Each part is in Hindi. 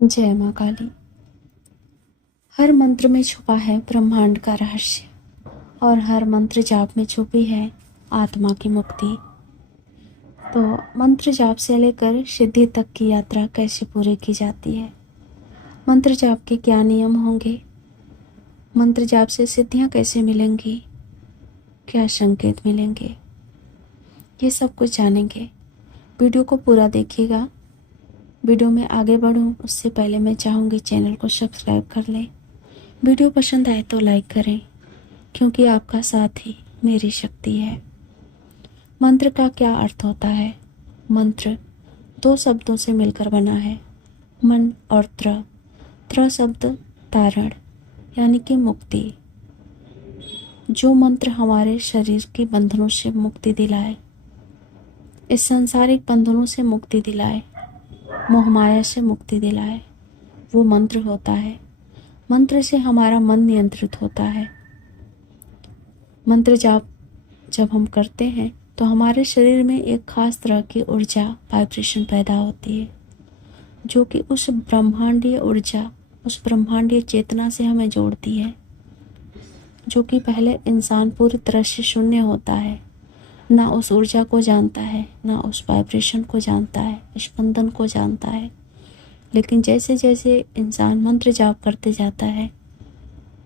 जय माँ काली। हर मंत्र में छुपा है ब्रह्मांड का रहस्य और हर मंत्र जाप में छुपी है आत्मा की मुक्ति। तो मंत्र जाप से लेकर सिद्धि तक की यात्रा कैसे पूरी की जाती है, मंत्र जाप के क्या नियम होंगे, मंत्र जाप से सिद्धियाँ कैसे मिलेंगी, क्या संकेत मिलेंगे, ये सब कुछ जानेंगे। वीडियो को पूरा देखिएगा। वीडियो में आगे बढ़ूं उससे पहले मैं चाहूँगी चैनल को सब्सक्राइब कर लें। वीडियो पसंद आए तो लाइक करें, क्योंकि आपका साथ ही मेरी शक्ति है। मंत्र का क्या अर्थ होता है? मंत्र दो शब्दों से मिलकर बना है, मन और त्र। त्र शब्द तारण यानी कि मुक्ति। जो मंत्र हमारे शरीर के बंधनों से मुक्ति दिलाए, इस सांसारिक बंधनों से मुक्ति दिलाए, मोहमाया से मुक्ति दिलाए, वो मंत्र होता है। मंत्र से हमारा मन नियंत्रित होता है। मंत्र जाप जब हम करते हैं तो हमारे शरीर में एक खास तरह की ऊर्जा वाइब्रेशन पैदा होती है, जो कि उस ब्रह्मांडीय ऊर्जा, उस ब्रह्मांडीय चेतना से हमें जोड़ती है, जो कि पहले इंसान पूरी तरह से शून्य होता है, ना उस ऊर्जा को जानता है, ना उस वाइब्रेशन को जानता है, स्पंदन को जानता है। लेकिन जैसे जैसे इंसान मंत्र जाप करते जाता है,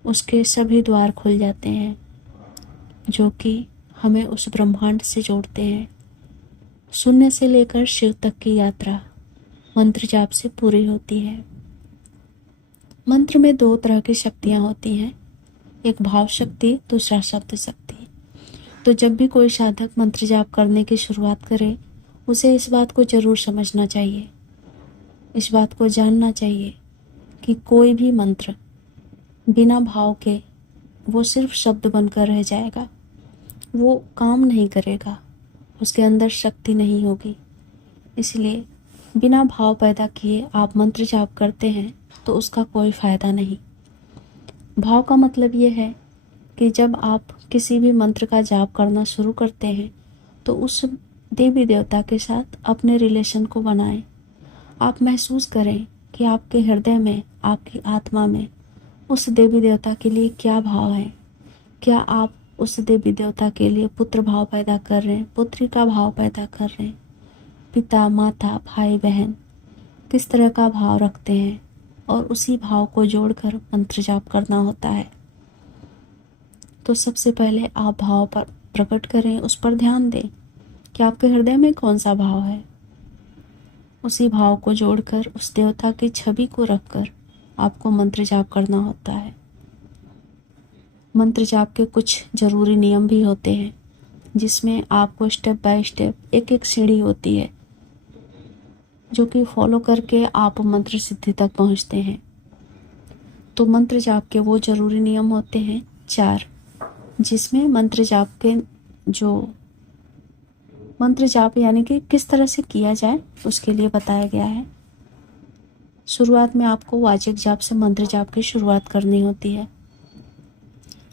उसके सभी द्वार खुल जाते हैं, जो कि हमें उस ब्रह्मांड से जोड़ते हैं। शून्य से लेकर शिव तक की यात्रा मंत्र जाप से पूरी होती है। मंत्र में दो तरह की शक्तियाँ होती हैं, एक भाव शक्ति, दूसरा शब्द शक्ति। तो जब भी कोई साधक मंत्र जाप करने की शुरुआत करे, उसे इस बात को जरूर समझना चाहिए, इस बात को जानना चाहिए कि कोई भी मंत्र बिना भाव के वो सिर्फ शब्द बनकर रह जाएगा, वो काम नहीं करेगा, उसके अंदर शक्ति नहीं होगी। इसलिए बिना भाव पैदा किए आप मंत्र जाप करते हैं तो उसका कोई फ़ायदा नहीं। भाव का मतलब ये है कि जब आप किसी भी मंत्र का जाप करना शुरू करते हैं तो उस देवी देवता के साथ अपने रिलेशन को बनाएं। आप महसूस करें कि आपके हृदय में, आपकी आत्मा में उस देवी देवता के लिए क्या भाव है। क्या आप उस देवी देवता के लिए पुत्र भाव पैदा कर रहे हैं, पुत्री का भाव पैदा कर रहे हैं, पिता माता भाई बहन किस तरह का भाव रखते हैं, और उसी भाव को जोड़कर मंत्र जाप करना होता है। तो सबसे पहले आप भाव पर प्रकट करें, उस पर ध्यान दें कि आपके हृदय में कौन सा भाव है। उसी भाव को जोड़कर उस देवता की छवि को रखकर आपको मंत्र जाप करना होता है। मंत्र जाप के कुछ ज़रूरी नियम भी होते हैं, जिसमें आपको स्टेप बाय स्टेप एक एक सीढ़ी होती है, जो कि फॉलो करके आप मंत्र सिद्धि तक पहुंचते हैं। तो मंत्र जाप के वो ज़रूरी नियम होते हैं 4, जिसमें मंत्र जाप यानी कि किस तरह से किया जाए उसके लिए बताया गया है। शुरुआत में आपको वाचक जाप से मंत्र जाप की शुरुआत करनी होती है,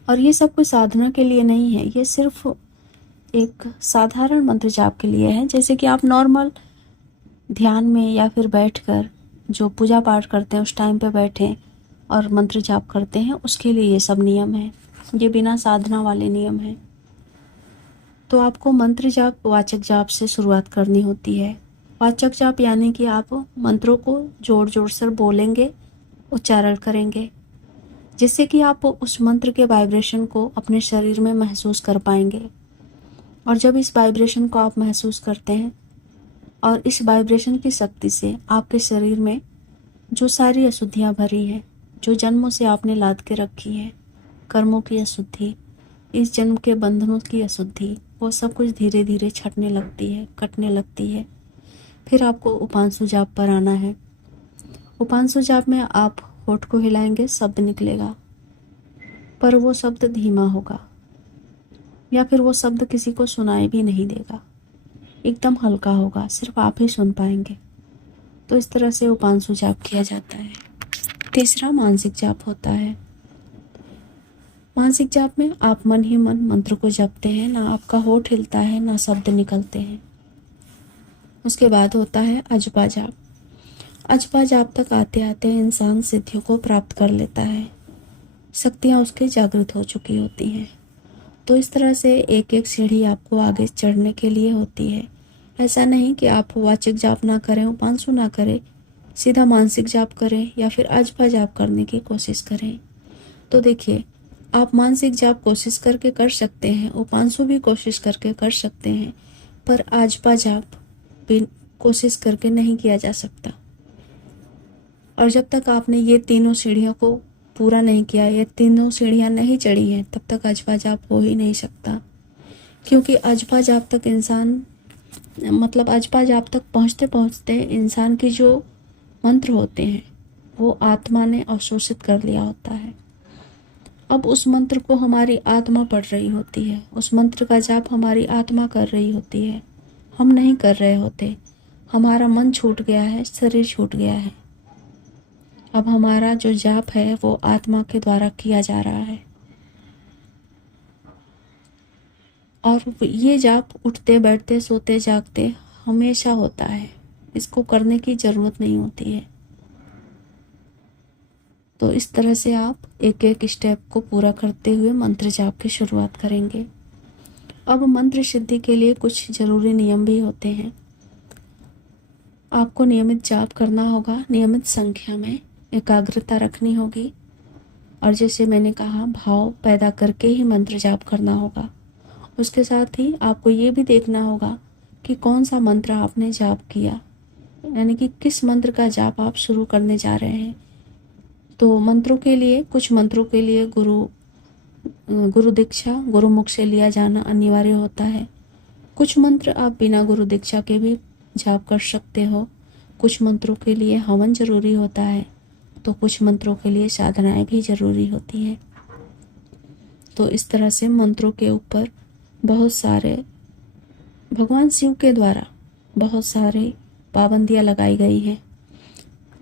और ये सब कोई साधना के लिए नहीं है, ये सिर्फ एक साधारण मंत्र जाप के लिए है। जैसे कि आप नॉर्मल ध्यान में या फिर बैठकर जो पूजा पाठ करते हैं उस टाइम पे बैठें और मंत्र जाप करते हैं, उसके लिए ये सब नियम हैं। ये बिना साधना वाले नियम हैं। तो आपको मंत्र जाप वाचक जाप से शुरुआत करनी होती है। वाचक जाप यानी कि आप मंत्रों को जोर जोर से बोलेंगे, उच्चारण करेंगे, जिससे कि आप उस मंत्र के वाइब्रेशन को अपने शरीर में महसूस कर पाएंगे। और जब इस वाइब्रेशन को आप महसूस करते हैं और इस वाइब्रेशन की शक्ति से आपके शरीर में जो सारी अशुद्धियाँ भरी हैं, जो जन्मों से आपने लाद के रखी है, कर्मों की अशुद्धि, इस जन्म के बंधनों की अशुद्धि, वो सब कुछ धीरे धीरे छटने लगती है, कटने लगती है। फिर आपको उपांशु जाप पर आना है। उपांशु जाप में आप होठ को हिलाएंगे, शब्द निकलेगा, पर वो शब्द धीमा होगा, या फिर वो शब्द किसी को सुनाई भी नहीं देगा, एकदम हल्का होगा, सिर्फ आप ही सुन पाएंगे। तो इस तरह से उपांशु जाप किया जाता है। तीसरा मानसिक जाप होता है। मानसिक जाप में आप मन ही मन मंत्र को जपते हैं, ना आपका होठ हिलता है, ना शब्द निकलते हैं। उसके बाद होता है अजपा जाप। अजपा जाप तक आते आते इंसान सिद्धियों को प्राप्त कर लेता है, शक्तियाँ उसकी जागृत हो चुकी होती हैं। तो इस तरह से एक एक सीढ़ी आपको आगे चढ़ने के लिए होती है। ऐसा नहीं कि आप वाचिक जाप ना करें, उपांशु ना करें, सीधा मानसिक जाप करें या फिर अजपा जाप करने की कोशिश करें। तो देखिए, आप मानसिक जाप कोशिश करके कर सकते हैं, उपांशु भी कोशिश करके कर सकते हैं, पर अजपा जाप भी कोशिश करके नहीं किया जा सकता। और जब तक आपने ये तीनों सीढ़ियों को पूरा नहीं किया, ये तीनों सीढ़ियाँ नहीं चढ़ी हैं, तब तक अजपा जाप हो ही नहीं सकता। क्योंकि अजपा जाप तक अजपा जाप तक पहुँचते पहुँचते इंसान की जो मंत्र होते हैं वो आत्मा ने अवशोषित कर लिया होता है। अब उस मंत्र को हमारी आत्मा पढ़ रही होती है, उस मंत्र का जाप हमारी आत्मा कर रही होती है, हम नहीं कर रहे होते। हमारा मन छूट गया है, शरीर छूट गया है। अब हमारा जो जाप है वो आत्मा के द्वारा किया जा रहा है। और ये जाप उठते बैठते सोते जागते हमेशा होता है, इसको करने की ज़रूरत नहीं होती है। तो इस तरह से आप एक एक स्टेप को पूरा करते हुए मंत्र जाप की शुरुआत करेंगे। अब मंत्र सिद्धि के लिए कुछ ज़रूरी नियम भी होते हैं। आपको नियमित जाप करना होगा, नियमित संख्या में एकाग्रता रखनी होगी, और जैसे मैंने कहा भाव पैदा करके ही मंत्र जाप करना होगा। उसके साथ ही आपको ये भी देखना होगा कि कौन सा मंत्र आपने जाप किया, यानी कि किस मंत्र का जाप आप शुरू करने जा रहे हैं। तो मंत्रों के लिए, कुछ मंत्रों के लिए गुरु दीक्षा, गुरुमुख से लिया जाना अनिवार्य होता है। कुछ मंत्र आप बिना गुरु दीक्षा के भी जाप कर सकते हो। कुछ मंत्रों के लिए हवन जरूरी होता है, तो कुछ मंत्रों के लिए साधनाएं भी जरूरी होती हैं। तो इस तरह से मंत्रों के ऊपर बहुत सारे भगवान शिव के द्वारा बहुत सारे पाबंदियां लगाई गई हैं।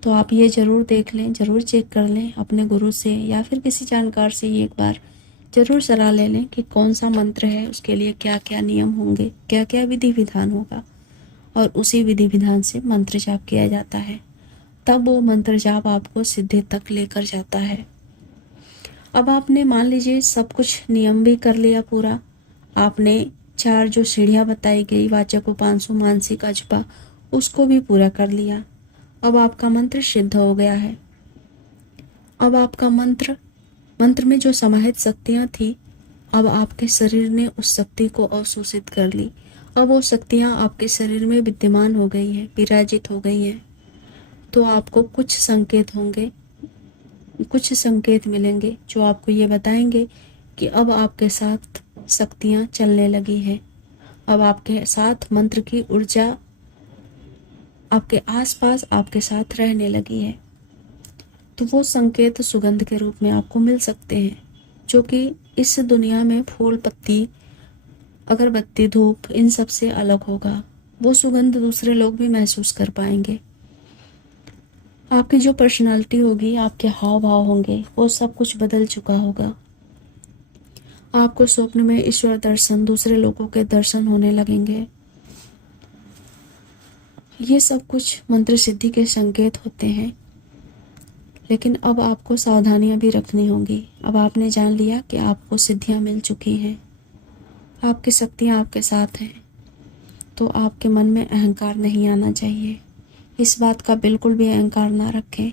तो आप ये ज़रूर देख लें, ज़रूर चेक कर लें अपने गुरु से या फिर किसी जानकार से, ये एक बार ज़रूर सलाह ले लें कि कौन सा मंत्र है, उसके लिए क्या क्या नियम होंगे, क्या क्या विधि विधान होगा, और उसी विधि विधान से मंत्र जाप किया जाता है। तब वो मंत्र जाप आपको सिद्धि तक लेकर जाता है। अब आपने मान लीजिए सब कुछ नियम भी कर लिया पूरा, आपने 4 जो सीढ़ियाँ बताई गई, वाचक, उपांशु, मानसिक, अजपा, उसको भी पूरा कर लिया। अब आपका मंत्र सिद्ध हो गया है। अब आपका मंत्र में जो समाहित शक्तियाँ थी, अब आपके शरीर ने उस शक्ति को अवशोषित कर ली। अब वो शक्तियाँ आपके शरीर में विद्यमान हो गई हैं, विराजित हो गई हैं। तो आपको कुछ संकेत होंगे, कुछ संकेत मिलेंगे जो आपको ये बताएंगे कि अब आपके साथ शक्तियाँ चलने लगी हैं। अब आपके साथ मंत्र की ऊर्जा आपके आसपास आपके साथ रहने लगी है। तो वो संकेत सुगंध के रूप में आपको मिल सकते हैं, जो कि इस दुनिया में फूल, पत्ती, अगरबत्ती, धूप, इन सब से अलग होगा। वो सुगंध दूसरे लोग भी महसूस कर पाएंगे। आपकी जो पर्सनालिटी होगी, आपके हाव भाव होंगे, वो सब कुछ बदल चुका होगा। आपको स्वप्न में ईश्वर दर्शन, दूसरे लोगों के दर्शन होने लगेंगे। ये सब कुछ मंत्र सिद्धि के संकेत होते हैं। लेकिन अब आपको सावधानियां भी रखनी होंगी। अब आपने जान लिया कि आपको सिद्धियां मिल चुकी हैं, आपकी शक्तियां आपके साथ हैं, तो आपके मन में अहंकार नहीं आना चाहिए। इस बात का बिल्कुल भी अहंकार ना रखें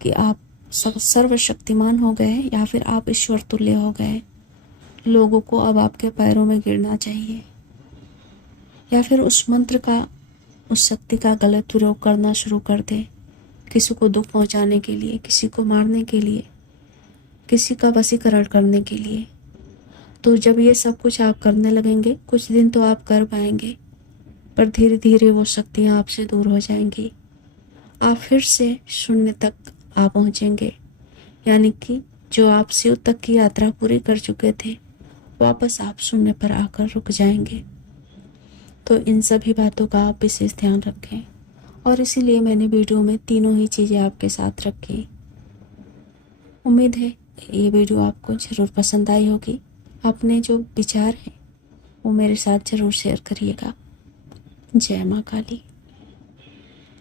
कि आप सर्वशक्तिमान हो गए या फिर आप ईश्वर तुल्य हो गए। लोगों को अब आपके पैरों में गिरना चाहिए, या फिर उस मंत्र का, उस शक्ति का गलत प्रयोग करना शुरू कर दे, किसी को दुख पहुंचाने के लिए, किसी को मारने के लिए, किसी का वशीकरण करने के लिए। तो जब ये सब कुछ आप करने लगेंगे, कुछ दिन तो आप कर पाएंगे, पर धीरे धीरे वो शक्तियाँ आपसे दूर हो जाएंगी। आप फिर से शून्य तक आ पहुँचेंगे, यानी कि जो आप शिव तक की यात्रा पूरी कर चुके थे, वापस आप शून्य पर आकर रुक जाएंगे। तो इन सभी बातों का आप विशेष ध्यान रखें, और इसीलिए मैंने वीडियो में तीनों ही चीज़ें आपके साथ रखी। उम्मीद है ये वीडियो आपको ज़रूर पसंद आई होगी। अपने जो विचार हैं वो मेरे साथ ज़रूर शेयर करिएगा। जय माँ काली।